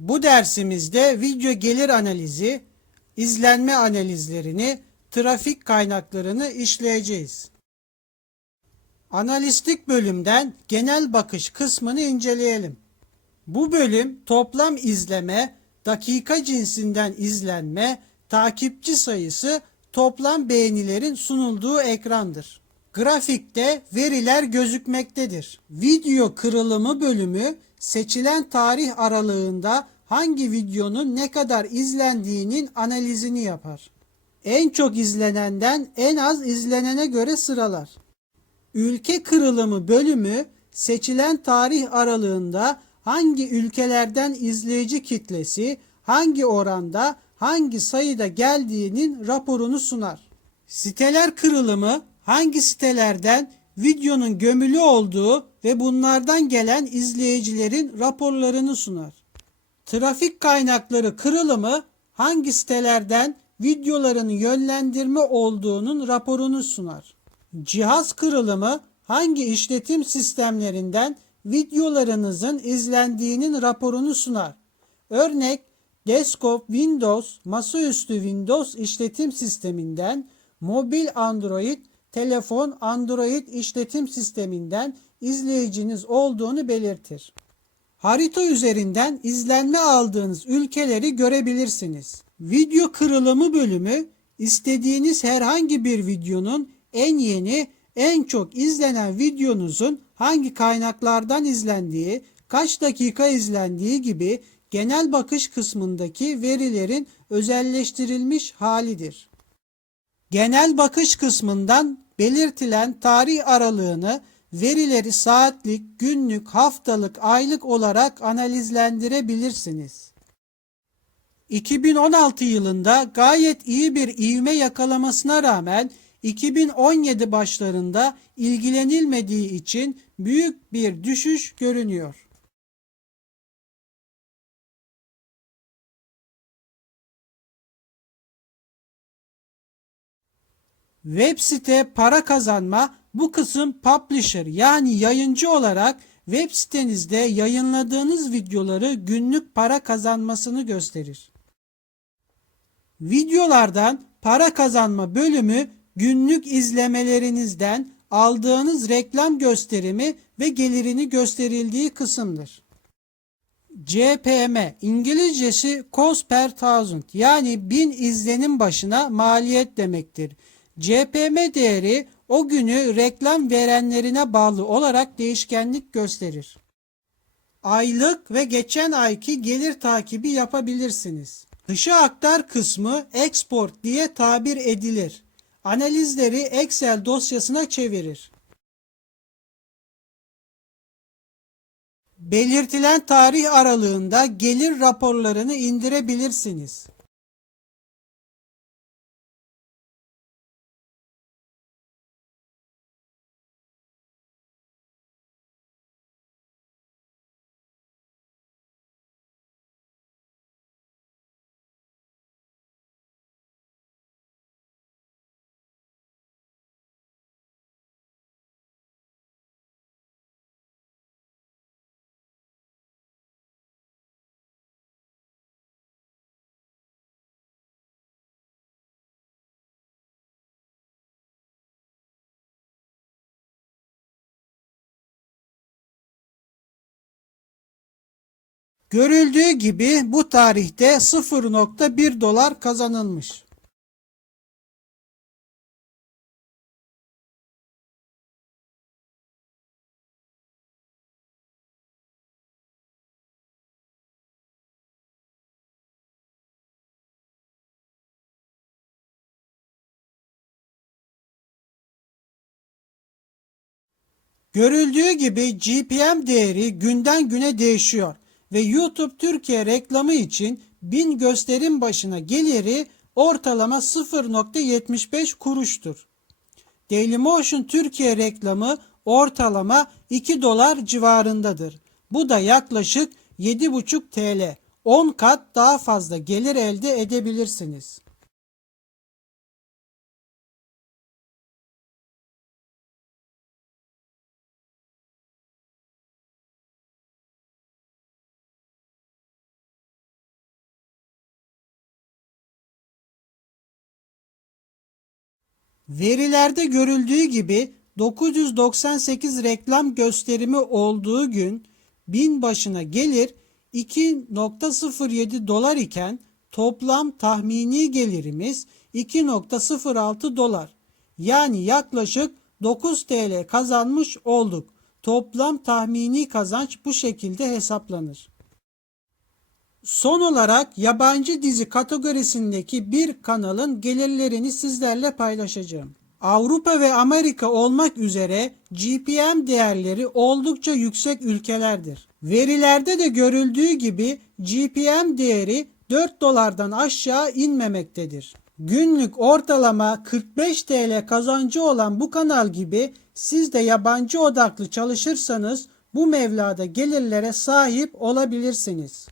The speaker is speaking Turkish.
Bu dersimizde video gelir analizi, izlenme analizlerini, trafik kaynaklarını işleyeceğiz. Analistlik bölümden genel bakış kısmını inceleyelim. Bu bölüm toplam izleme, dakika cinsinden izlenme, takipçi sayısı, toplam beğenilerin sunulduğu ekrandır. Grafikte veriler gözükmektedir. Video kırılımı bölümü seçilen tarih aralığında hangi videonun ne kadar izlendiğinin analizini yapar. En çok izlenenden en az izlenene göre sıralar. Ülke kırılımı bölümü seçilen tarih aralığında hangi ülkelerden izleyici kitlesi hangi oranda hangi sayıda geldiğinin raporunu sunar. Siteler kırılımı hangi sitelerden videonun gömülü olduğu ve bunlardan gelen izleyicilerin raporlarını sunar. Trafik kaynakları kırılımı hangi sitelerden videoların yönlendirme olduğunun raporunu sunar. Cihaz kırılımı hangi işletim sistemlerinden videolarınızın izlendiğinin raporunu sunar. Örnek desktop Windows, masaüstü Windows işletim sisteminden, mobil Android, telefon Android işletim sisteminden izleyiciniz olduğunu belirtir. Harita üzerinden izlenme aldığınız ülkeleri görebilirsiniz. Video kırılımı bölümü istediğiniz herhangi bir videonun en yeni, en çok izlenen videonuzun hangi kaynaklardan izlendiği, kaç dakika izlendiği gibi genel bakış kısmındaki verilerin özelleştirilmiş halidir. Genel bakış kısmından belirtilen tarih aralığını verileri saatlik, günlük, haftalık, aylık olarak analizlendirebilirsiniz. 2016 yılında gayet iyi bir ivme yakalamasına rağmen 2017 başlarında ilgilenilmediği için büyük bir düşüş görünüyor. Web site para kazanma bu kısım publisher yani yayıncı olarak web sitenizde yayınladığınız videoları günlük para kazanmasını gösterir. Videolardan para kazanma bölümü günlük izlemelerinizden aldığınız reklam gösterimi ve gelirini gösterildiği kısımdır. CPM İngilizcesi cost per thousand yani bin izlenim başına maliyet demektir. CPM değeri o günü reklam verenlerine bağlı olarak değişkenlik gösterir. Aylık ve geçen ayki gelir takibi yapabilirsiniz. Dışa aktar kısmı export diye tabir edilir. Analizleri Excel dosyasına çevirir. Belirtilen tarih aralığında gelir raporlarını indirebilirsiniz. Görüldüğü gibi bu tarihte 0.1 dolar kazanılmış. Görüldüğü gibi GPM değeri günden güne değişiyor ve YouTube Türkiye reklamı için 1000 gösterim başına geliri ortalama 0.75 kuruştur. Dailymotion Türkiye reklamı ortalama 2 dolar civarındadır. Bu da yaklaşık 7,5 TL. 10 kat daha fazla gelir elde edebilirsiniz. Verilerde görüldüğü gibi 998 reklam gösterimi olduğu gün bin başına gelir 2.07 dolar iken toplam tahmini gelirimiz 2.06 dolar. Yani yaklaşık 9 TL kazanmış olduk. Toplam tahmini kazanç bu şekilde hesaplanır. Son olarak yabancı dizi kategorisindeki bir kanalın gelirlerini sizlerle paylaşacağım. Avrupa ve Amerika olmak üzere GPM değerleri oldukça yüksek ülkelerdir. Verilerde de görüldüğü gibi GPM değeri 4 dolardan aşağı inmemektedir. Günlük ortalama 45 TL kazancı olan bu kanal gibi siz de yabancı odaklı çalışırsanız bu mevlada gelirlere sahip olabilirsiniz.